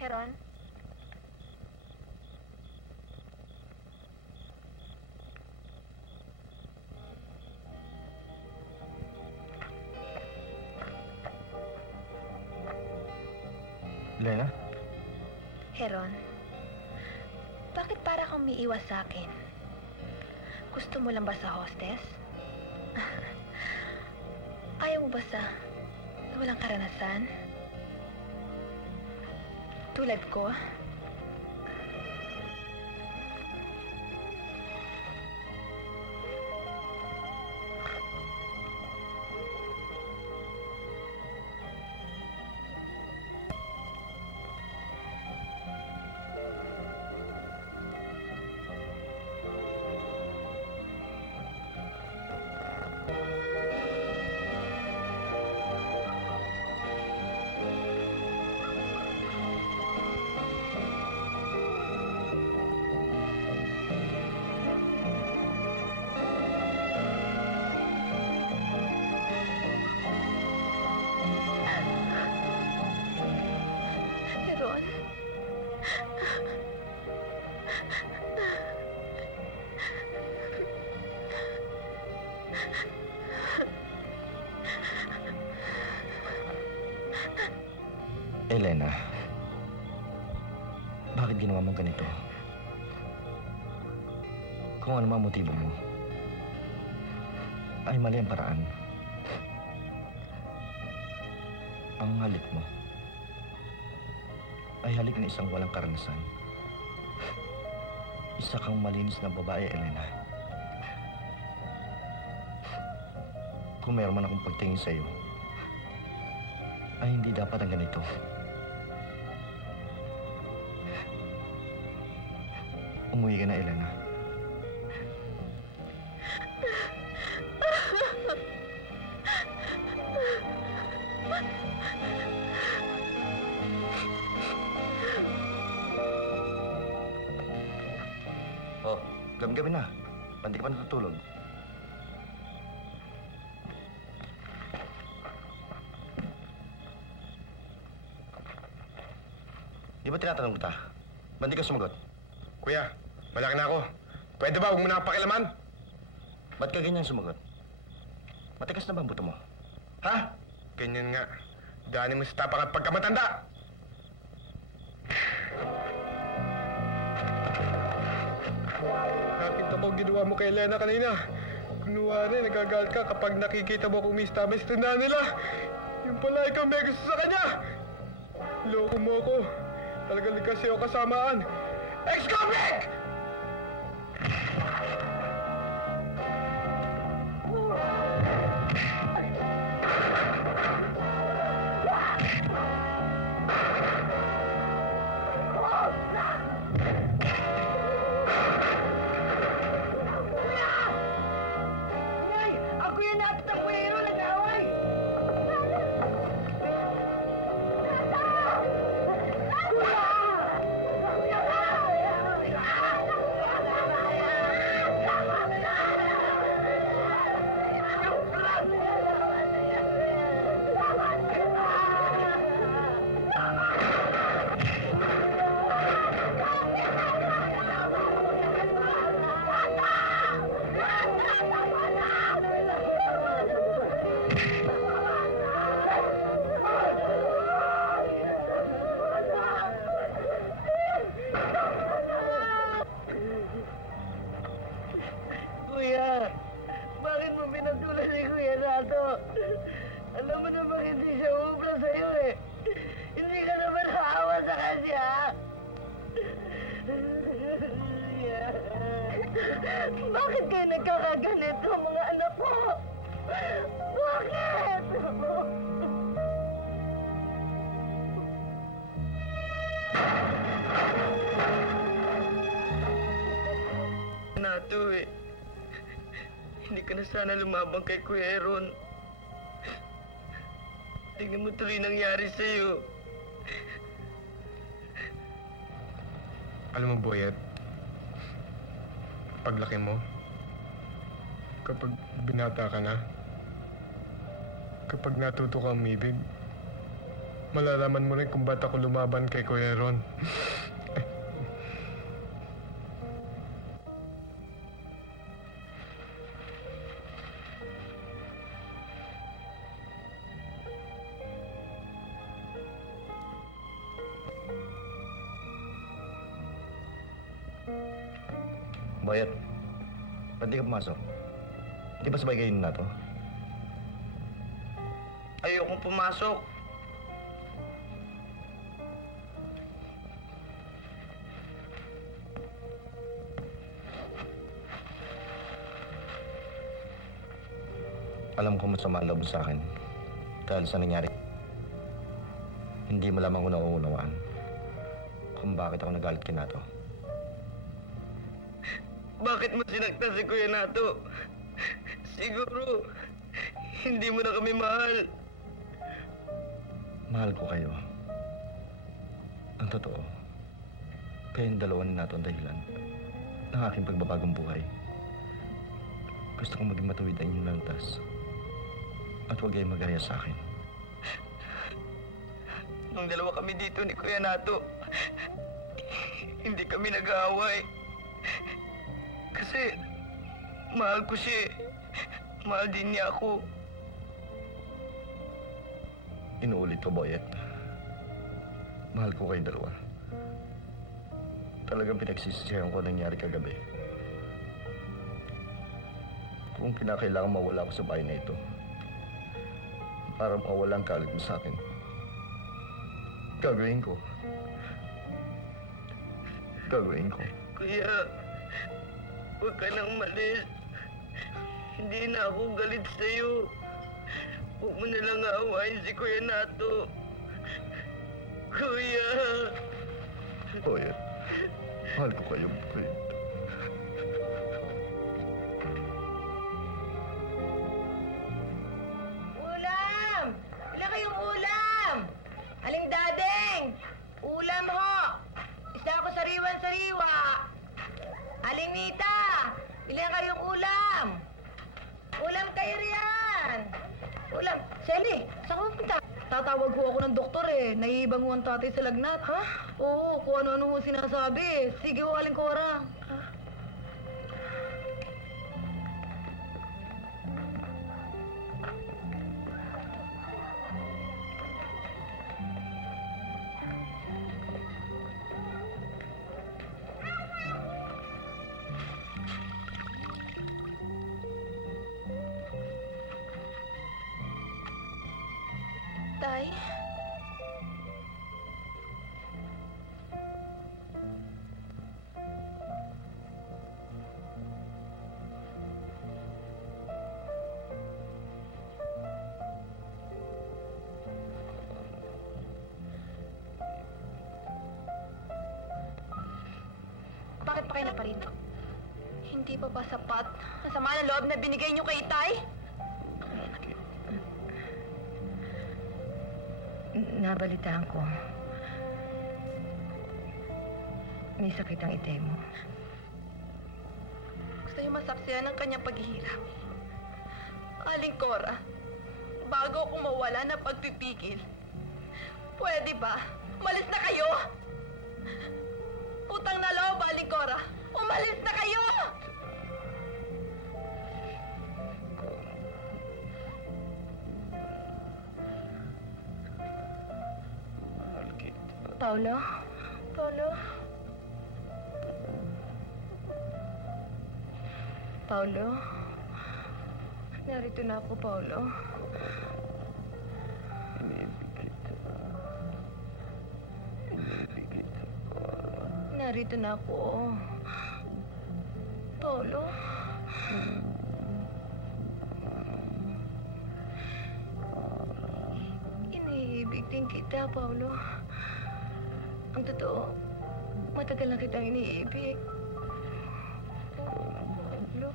Heron? Elena? Heron? Bakit para kang umiiwas sa akin? Gusto mo lang ba sa hostess? Ayaw mo ba sa walang karanasan? Tulad ko? Heron? Elena, bakit ginawa mo ganito? Kung ano mang motibo mo, ay mali ang paraan. Ang halik mo ay halik na isang walang karanasan. Isa kang malinis na babae, Elena. Kung meron man akong pagtingin sa'yo, ay hindi dapat ang ganito. Umuwi ka na, Elena. Oh, gabi-gabi na. Pandi ka pa natutulog. Di ba tinatanong kita? Ba't di ka sumagot? Kuya, malaki na ako. Pwede ba huwag mo na ako pakialaman? Ba't ka ganyan sumagot? Matikas na ba ang buto mo? Ha? Ganyan nga. Daanin mo sa tapang at pagkamatanda. Nakita ko ginawa mo kay Elena kanina. Kunwari, nagagalit ka kapag nakikita mo kung umistama sa tindahan nila. Yung pala ikaw may gusto sa kanya. Loko mo ko. Talagang likas sa'yo kasamaan. Ex-convict! Ako yung napitang kuya nag-away! Kuya, bakit mo pinatulan si Kuya Rato? Alam mo namang hindi siya ubra sa'yo eh. Hindi ka naman naawa sa kanya. Bakit kayo nagkakaganito, mga anak ko? Bakit? Nato eh. Hindi ka na sana lumabang kay Kuya Aaron. Tingnan mo tuloy nangyari sa'yo. Alam mo, Boyet, paglaki mo, kapag binata ka na, kapag natuto ka umibig, malalaman mo rin kung ba't ako lumaban kay Kuya Ron. Boyet, ba't di ka pumasok? Di ba sabay kayo na to? Ayokong pumasok. Alam ko masama ang loob mo sa akin. Dahil sa nangyari. Hindi mo lamang ko nauunawaan kung bakit ako nagalit kay Nato. Bakit mo sinaktan si Kuya Nato? Siguro, hindi mo na kami mahal. Mahal ko kayo. Ang totoo, kayong dalawa ni Nato ang dahilan ng aking pagbabagong buhay. Gusto kong maging matuwid ang inyong lantas at huwag kayong mag-aya sa akin. Nung dalawa kami dito ni Kuya Nato, hindi kami nag-aaway. Kasi, mahal ko siya. Mahal din niya ako. Inuulit ko, Boyet. Mahal ko kayong dalawa. Talagang pinagsisisihan ko ang nangyari kagabi. Kung kinakailangan mawala ako sa bahay na ito, para mawala ang galit mo sa akin, gagawin ko. Gagawin ko. Kuya, huwag ka nang malis. Hindi na ako galit sa'yo. Huwag mo na lang aawain si Kuya Nato. Kuya! Boyet, mahal ko kayo, Boyet. Ulam! Wala kayong ulam! Aling dadeng! Ulam ho! Isa ako sariwan-sariwa! Aling Nita! Ilan kayong ulam? Ulam kayo riyan! Ulam! Sally, saan ka pupunta? Tatawag ko ako ng doktor eh. Naiibang ho ang tatay sa lagnat. Ha? Oo, kung ano-ano ho sinasabi. Sige ho, Aling Cora. Tay? Bakit pa kayo naparito? Hindi pa ba sapat ang sama ng loob na binigay niyo kay Tay? Nabalitaan ko. May sakit ang itay mo. Gusto niyo masaksiyan ng kanyang paghihirap. Aling Cora, bago ako mawala ng pagpipigil, pwede ba? Umalis na kayo! Utang na loob, Aling Cora! Umalis na kayo! Paulo? Paulo? Paulo? Narito na ako, Paulo. Narito na ako. Paulo? Iniibig din kita, Paulo. Ang totoo, matagal na kitang iniibig. Paulo?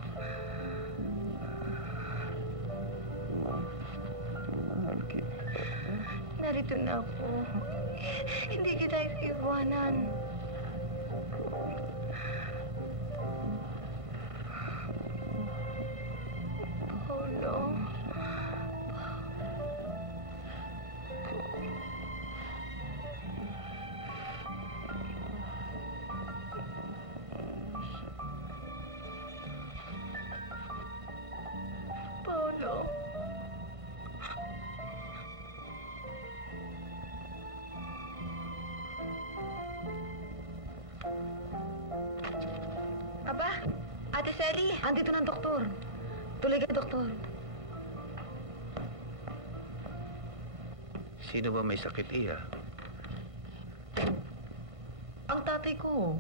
Narito na ako. Hindi kita iiwanan. Paulo? dali. Andito na ang doktor. Tuloy ka, doktor. Sino ba may sakit, Iya? Ang tatay ko.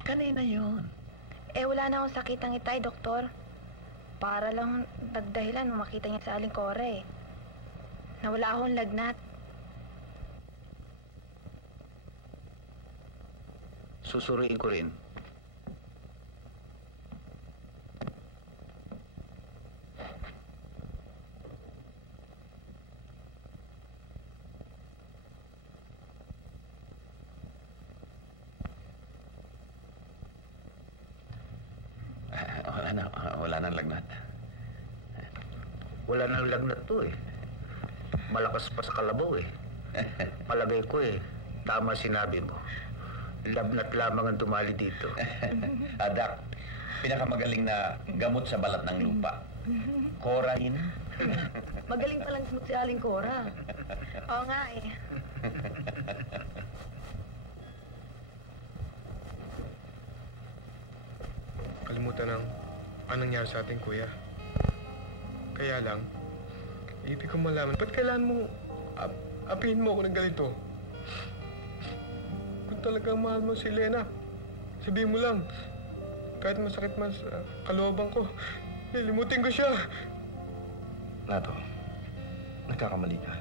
Kanina yon. Wala na akong sakit ang itay, doktor. Para lang nagdahilan nung makita niya sa aling kore. Nawala akong lagnat. Susuriin ko rin. Wala nang lagnat. Wala nang lagnat to eh. Malakas pa sa kalabaw eh. Palagay ko eh, tama sinabi mo. Lagnat lamang ang dumali dito. Adak, pinakamagaling na gamot sa balat ng lupa. Corain. Magaling palang si Aling Cora. Oo nga eh. Kalimutan ng anong nangyari sa ating kuya. Kaya lang, ibig ko malaman, ba't kailangan mo apihin mo ako ng ganito? Kung talagang mahal mo si Lena, sabihin mo lang. Kahit masakit man sa kalooban ko, lilimutin ko siya. Nato, nagkakamali ka.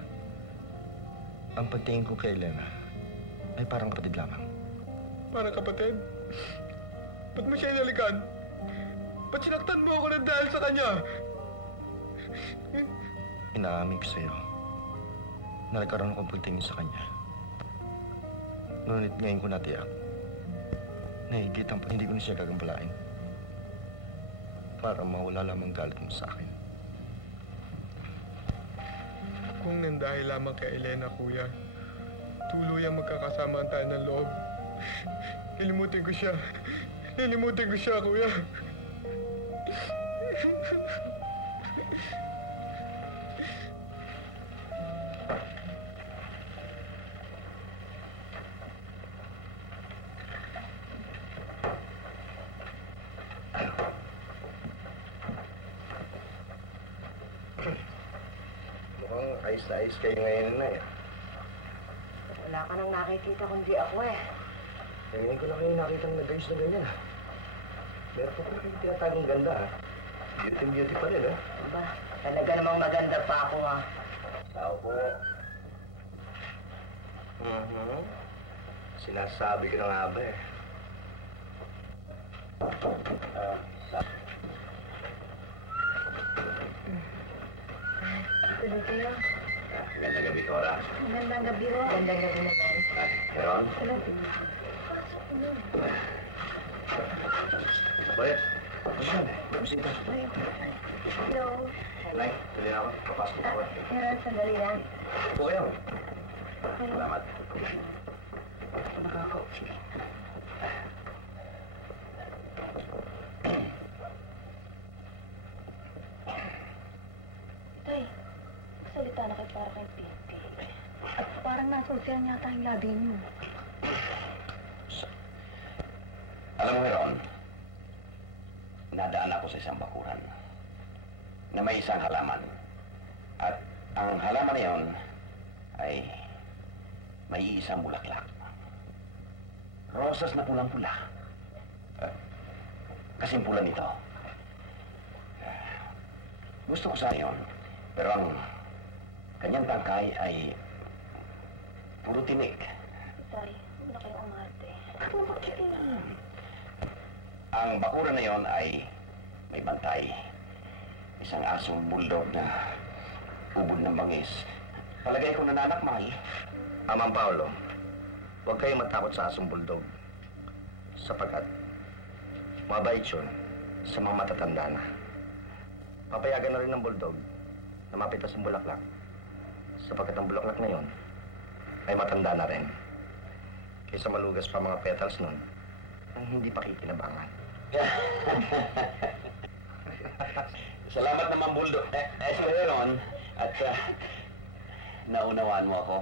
Ang pagtingin ko kay Elena ay parang kapatid lamang. Parang kapatid? Ba't mo siya inalikan? Ba't sinaktan mo ako ng dahil sa kanya? Inaamin ko sa'yo na nagkaroon akong pagtingin sa kanya. Ngunit ngayon ko natiyak na higit ang hindi ko na siya gagambalain para mawala lamang galit mo sa akin. Kung nandahil lamang kay Elena, kuya, tuluyang magkakasama tayo ng loob. Lilimutin ko siya. Lilimutin ko siya, kuya. Mukhang ayos na ayos kayo ngayon na eh. Wala ka nang nakikita kundi ako eh. Ngayon ko na kayo nakita ng nag-ayos na ganyan ah. Meron pa pala kayong tinatagong ganda ah. Beauty pa rin ah. Aba, talaga namang maganda pa ako ha. Tao po. Sinasabi ko na nga ba eh. Tuloy kayo. Magandang gabi, Cora. Magandang gabi ho. Gandang gabi naman. Meron? Bayat. Saan eh? Bisita. Hello. Nay, tuloy na ako. Papasok ako. Meron, sandali lang. Upo kayo. Salamat. Nakako. Tay, salita na kayo para kay Pipi. At parang nasosiyan yata ang labi niyo. Alam mo, Heron, nadaan ako sa isang bakuran na may isang halaman. At ang halaman na yun ay may isang bulaklak. Rosas na pulang-pula. Kasing pula nito. Gusto ko sana yun, pero ang kanyang tangkay ay puro tinik. Tay, huwag na kayo umarte. Ang bakuran na yon ay may bantay. Isang asong bulldog na ubod ng bangis. Palagay ko nananakmal. Amang Paolo, huwag kayong matakot sa asong bulldog. Sapagkat, mabait yun sa mga matatanda na. Papayagan na rin ng bulldog na mapitas ang bulaklak. Sapagkat ang bulaklak na yon ay matanda na rin. Kaysa malugas pa mga petals nun ang hindi pa kikinabangan. Salamat naman, bulldog. Si Heron, at naunawaan mo ako.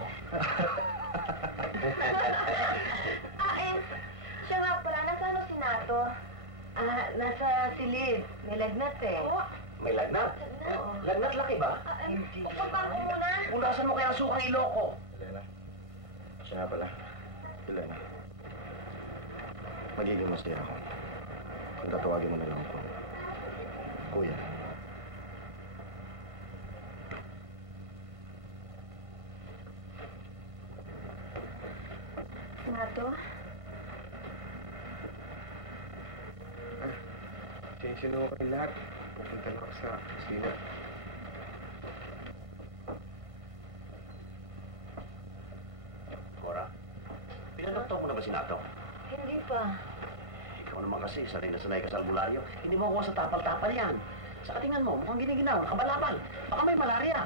Siya nga pala, nasa ano si Nato? Nasa silid. May lagnat eh. Oo. May lagnat? Lagnat laki ba? Pupuntahan ko muna. Punasan mo kaya ang sukang iloko. Elena. Siya nga pala. Elena. Magiging masaya ako. Kung tatawagin mo na lang ako. Kuya. Nato? Sino kayo lahat? Pupunta na ako sa kusina. Cora, pinanoktok mo na ba si Nato? Hindi pa. Ikaw naman kasi, sanay na sanay ka sa albularyo. Hindi mo kuha sa tapal-tapal yan. Saka tingnan mo, mukhang giniginaw, nakabalabal. Baka may malaria.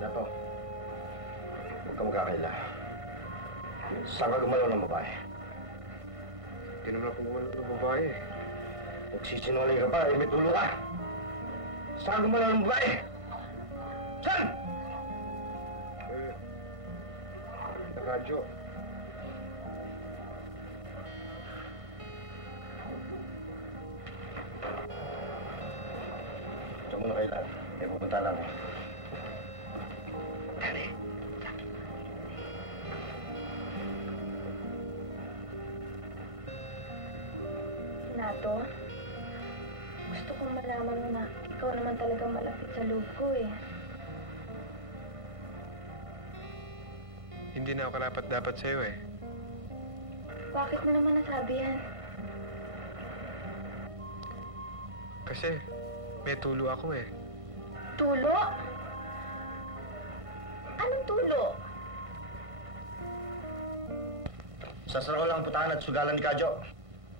Nato. Huwag ka magkakaila. Saan ka gumalaw ng babae? Hindi naman ako gumalaw ng babae. Nagsisinungaling ka pa, may tulo ka. Saan ka gumalaw ng babae? Saan? Radyo. Diyan muna kayo lahat. May pupunta lang eh. Nato? Gusto kong malaman mo na ikaw naman talaga malapit sa loob ko eh. Hindi na ako karapat-dapat sa'yo eh. Bakit mo naman nasabi yan? Kasi may tulo ako eh. Tulo? Anong tulo? Sasara ko lang ang putahan at sugalan ni Kadyo.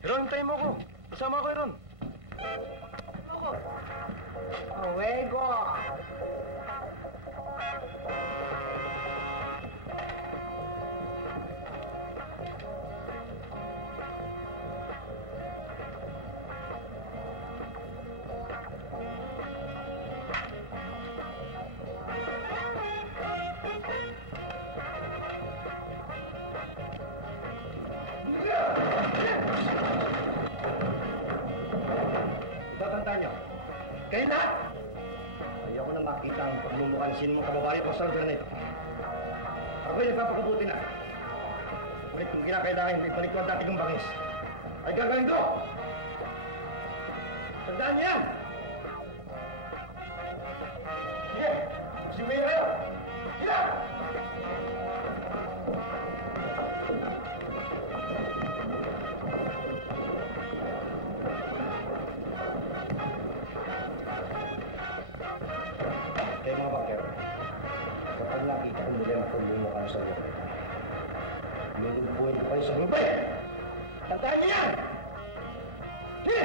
Ron, tayo mo ko. Kasama ko, Ron. Luego. Itatanda niyo. Kayo lahat! Ayoko na makita ang pagmumukha ng sino mong kababayan ko sa lugar na ito. Ako'y nagpapakabuti na. Ngunit kung kinakailangan ibalik ko ang dati kong bangis, ay gagawin ko! Tandaan niyo yan! Sige! Simuyin kayo! Sige! Kaya mga bakero, kapag nakita ko muli ang pagbumukha sa lugar ito, lulubuhin ko kayo sa lubay! Tandaan niyo yan! Sige!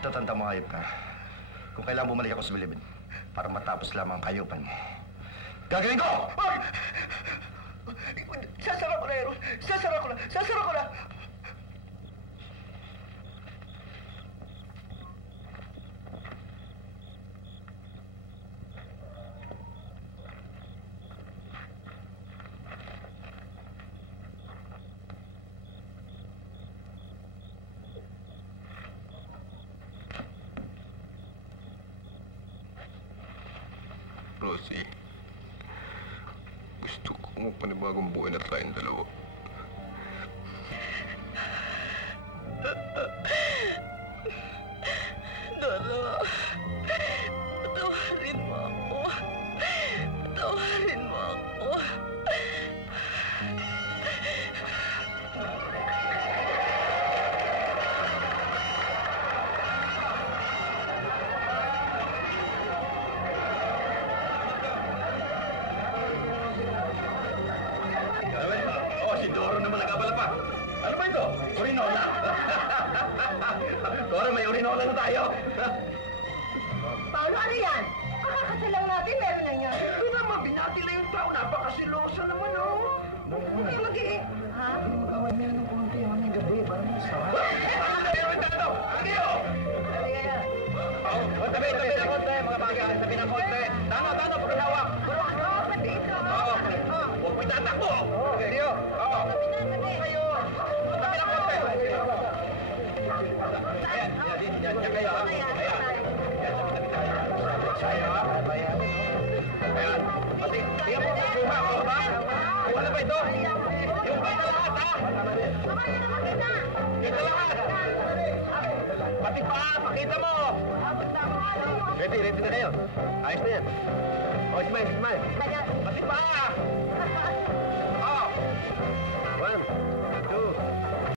Tatanda mo, hayop ka. Kung kailangan bumalik ako sa Bilibid para matapos lamang ang kayupan mo. Gagawin ko! Ay! Sasara ko na, Aaron. Sasara ko na. Sasara ko na. Rosie, gusto ko magpanibagong buhay na tayong dalawa. Doro, patawarin mo ako. Patawarin mo ako. Oh, si Doro naman nagkabala pa. Ano ba ito? Urinola? Doro, may urinola na tayo. Paano ano yan? Kakakasal lang natin, meron na yan. Ito naman, binati lang yung tao. Napakasiloso naman, oh. Huwag kayo mag-i... Ha? Away meron ng konti ang gabi. Parang masarap. Tabi ng konti, mga bagay. Tabi ng konti. Tano, pakihawak. Oo, pati ito. Oo. Huwag mo itatakbo. Seryo? Oo. Kayo. Tabi ng konti. Ayan, yan kayo, ha? Ayan. Yan, tabi tayo. Sayo, ha? Ayan. Pati, tingnan mo, kuha ko, ba? Kuha na ba ito? Yung kita lahat, ha? Kita lahat. Pati pa, pakita mo. Ready na kayo. Ayos na yan. Oh, smile. Pati pa. Oh. 1, 2,